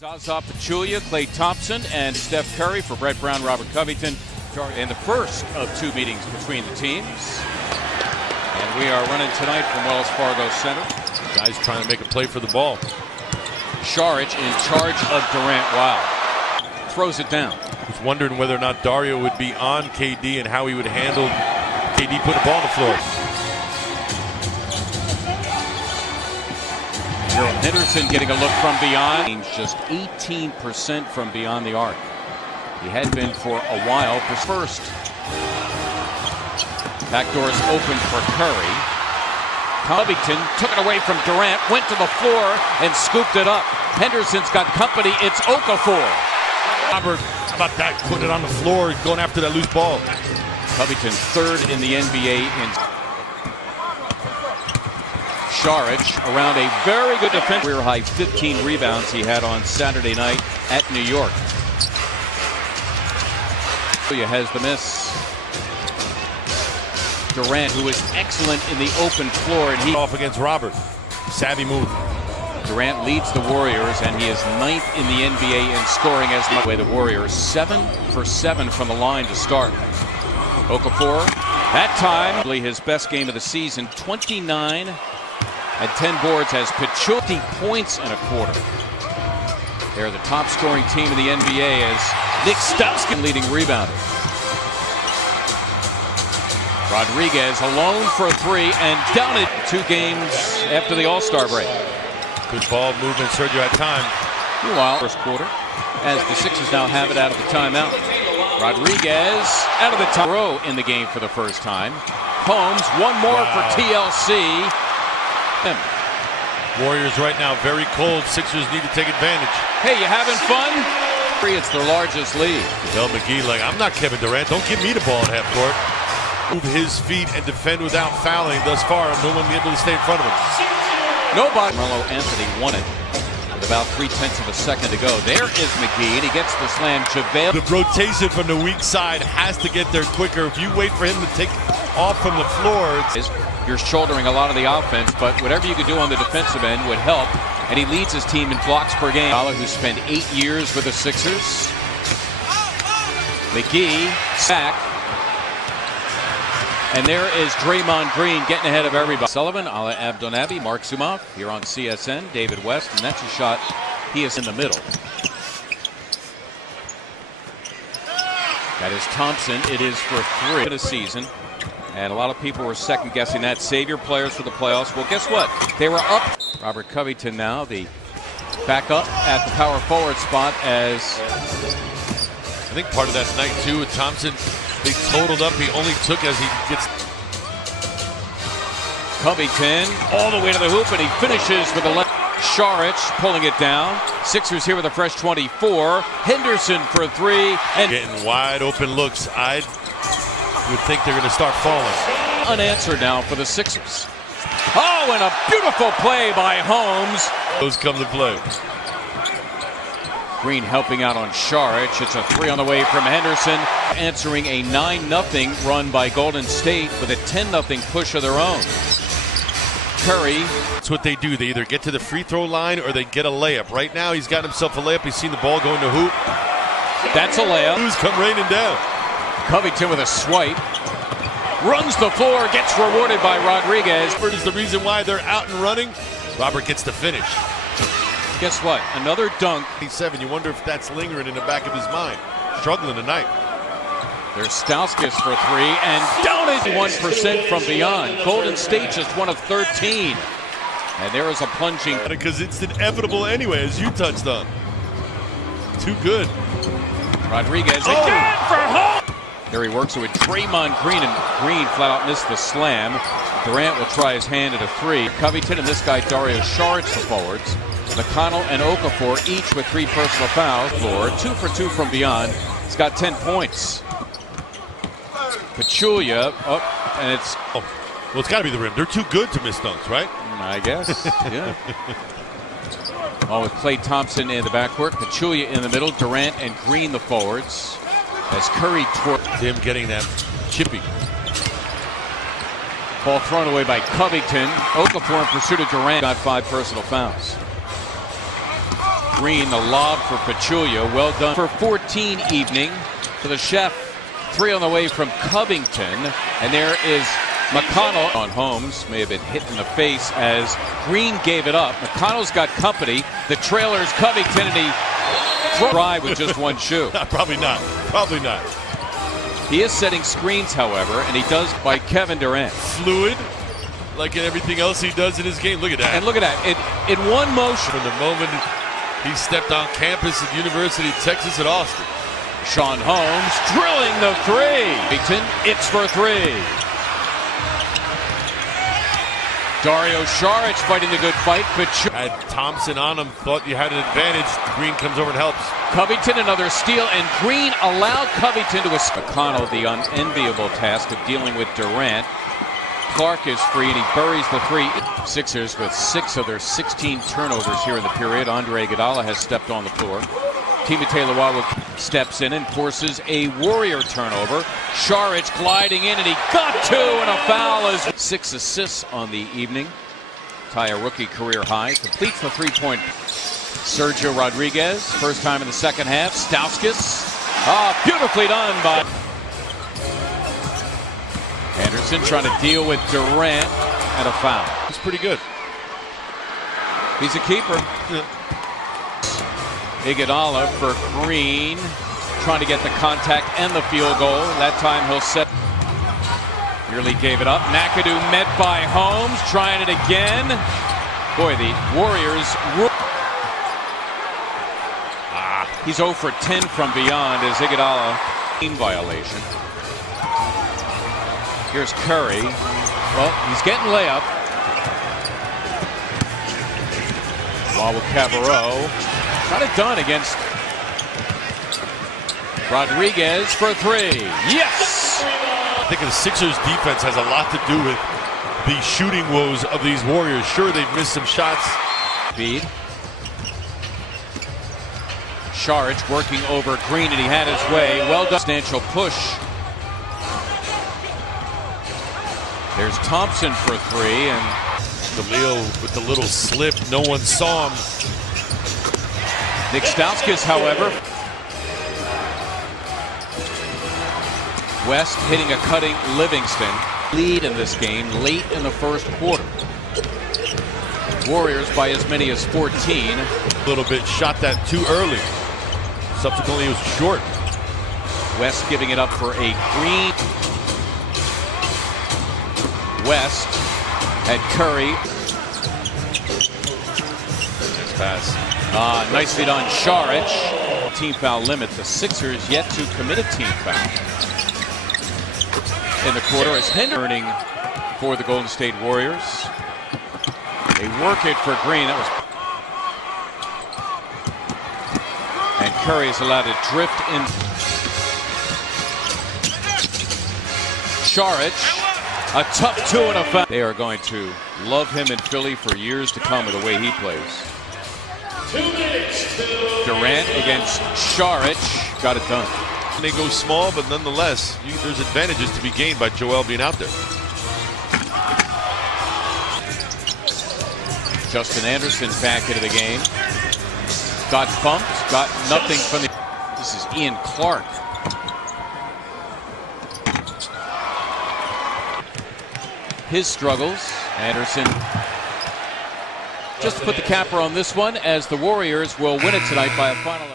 Zaza Pachulia, Klay Thompson, and Steph Curry for Brett Brown, Robert Covington. And the first of two meetings between the teams. And we are running tonight from Wells Fargo Center. Guys trying to make a play for the ball. Saric in charge of Durant. Wow. Throws it down. I was wondering whether or not Dario would be on KD and how he would handle KD put the ball on the floor. Gerald Henderson getting a look from beyond. Just 18% from beyond the arc. He had been for a while. First. Backdoor is open for Curry. Covington took it away from Durant, went to the floor and scooped it up. Henderson's got company. It's Okafor. Robert, how about that? Putting it on the floor, going after that loose ball. Covington third in the NBA in Saric around a very good defense. Career high 15 rebounds he had on Saturday night at New York. Has the miss. Durant, who is excellent in the open floor, and he off against Robert. Savvy move. Durant leads the Warriors, and he is 9th in the NBA in scoring as much. The Warriors 7 for 7 from the line to start. Okafor, that time his best game of the season, 29 and 10 boards, has 50 points in a quarter. They're the top scoring team in the NBA as Nick Stauskas leading rebounder. Rodriguez alone for a three and down it 2 games after the All-Star break. Good ball movement. Sergio had time. Meanwhile, first quarter, as the Sixers now have it out of the timeout. Rodriguez out of the time. Row in the game for the first time. Holmes, one more for TLC. Warriors right now very cold. Sixers need to take advantage. Hey, you having fun? It's their largest lead. Del McGee like, I'm not Kevin Durant. Don't give me the ball at half court. Move his feet and defend without fouling. Thus far, no one able to stay in front of him. Nobody. Carmelo Anthony won it with about 0.3 of a second to go. There is McGee, and he gets the slam. JaVale. The rotation from the weak side has to get there quicker. If you wait for him to take off from the floor, you're shouldering a lot of the offense, but whatever you could do on the defensive end would help. And he leads his team in blocks per game. Who spent 8 years with the Sixers. McGee, sack. And there is Draymond Green getting ahead of everybody. Sullivan, Ala Abdonabi, Mark Zumoff here on CSN, David West, and that's a shot. He is in the middle. That is Thompson. It is for 3 in a season. And a lot of people were second guessing that. Savior players for the playoffs. Well, guess what? They were up. Robert Covington now, the backup at the power forward spot as I think part of that night too with Thompson. They totaled up. He only took as he gets. Covington all the way to the hoop, and he finishes with a left. Saric pulling it down. Sixers here with a fresh 24. Henderson for a 3. And getting wide open looks. I would think they're going to start falling. Unanswered now for the Sixers. Oh, and a beautiful play by Holmes. Those come to play. Green helping out on Saric. It's a 3 on the way from Henderson. Answering a 9-0 run by Golden State with a 10-0 push of their own. Curry. That's what they do. They either get to the free throw line or they get a layup. Right now he's got himself a layup. He's seen the ball go into hoop. That's a layup. Who's come raining down? Covington with a swipe. Runs the floor. Gets rewarded by Rodriguez. Is the reason why they're out and running. Robert gets the finish. Guess what? Another dunk. 7. You wonder if that's lingering in the back of his mind. Struggling tonight. There's Stauskas for 3, and down is 1% from beyond. Golden State just 1 of 13. And there is a plunging. Because it's inevitable anyway, as you touched on. Too good. Rodriguez again for home. There he works it with Draymond Green, and Green flat out missed the slam. Durant will try his hand at a 3. Covington and this guy Dario Saric the forwards. McConnell and Okafor each with 3 personal fouls. Floor 2 for 2 from beyond. He's got 10 points. Pachulia up, and it's well, it's got to be the rim. They're too good to miss dunks, right? I guess. Yeah. All with Klay Thompson in the backcourt, Pachulia in the middle, Durant and Green the forwards. As Curry toward him getting that chippy. Ball thrown away by Covington. Okafor in pursuit of Durant. Got 5 personal fouls. Green, the lob for Pachulia. Well done for 14 evening for the chef. 3 on the way from Covington. And there is McConnell on Holmes. May have been hit in the face as Green gave it up. McConnell's got company. The trailer's Covington, and he tried with just one shoe. Probably not. Probably not. He is setting screens, however, and he does by Kevin Durant. Fluid, like in everything else he does in his game. Look at that. And look at that. In one motion. From the moment he stepped on campus at University of Texas at Austin. Sean Holmes drilling the 3. It's for 3. Dario Saric fighting the good fight. Had Thompson on him, thought you had an advantage. Green comes over and helps. Covington another steal, and Green allowed Covington to escape. McConnell the unenviable task of dealing with Durant. Clark is free, and he buries the 3. Sixers with 6 of their 16 turnovers here in the period. Andre Iguodala has stepped on the floor. Timothé Luwawu steps in and forces a Warrior turnover. Saric gliding in, and he got 2, and a foul is 6 assists on the evening. Tie a rookie career high. Completes the 3-point. Sergio Rodriguez, first time in the second half. Stauskas, beautifully done by Anderson, trying to deal with Durant, and a foul. He's pretty good. He's a keeper. Yeah. Iguodala for Green, trying to get the contact and the field goal. That time he'll set. Nearly gave it up. McAdoo met by Holmes, trying it again. Boy, the Warriors. He's 0 for 10 from beyond as Iguodala team violation. Here's Curry. Well, he's getting layup. While with Cabarrot. Got it done against Rodriguez for 3. Yes! I think the Sixers defense has a lot to do with the shooting woes of these Warriors. Sure, they've missed some shots. Speed. Saric working over Green, and he had his way. Well done. Substantial push. There's Thompson for 3, and DeLeo with the little slip. No one saw him. Nick Stauskas, however. West hitting a cutting Livingston. Lead in this game late in the first quarter. Warriors by as many as 14. A little bit shot that too early. Subsequently, it was short. West giving it up for a Green. West had Curry. Nice pass. Nicely done, Saric. Team foul limit. The Sixers yet to commit a team foul in the quarter as Henderson for the Golden State Warriors. They work it for Green. That was, and Curry is allowed to drift in. Saric, a tough 2 and a foul. They are going to love him in Philly for years to come with the way he plays. Durant against Saric, got it done. They go small, but nonetheless, there's advantages to be gained by Joel being out there. Justin Anderson back into the game. Got bumped, got nothing from the. This is Ian Clark. His struggles. Anderson just put the capper on this one as the Warriors will win it tonight by a final.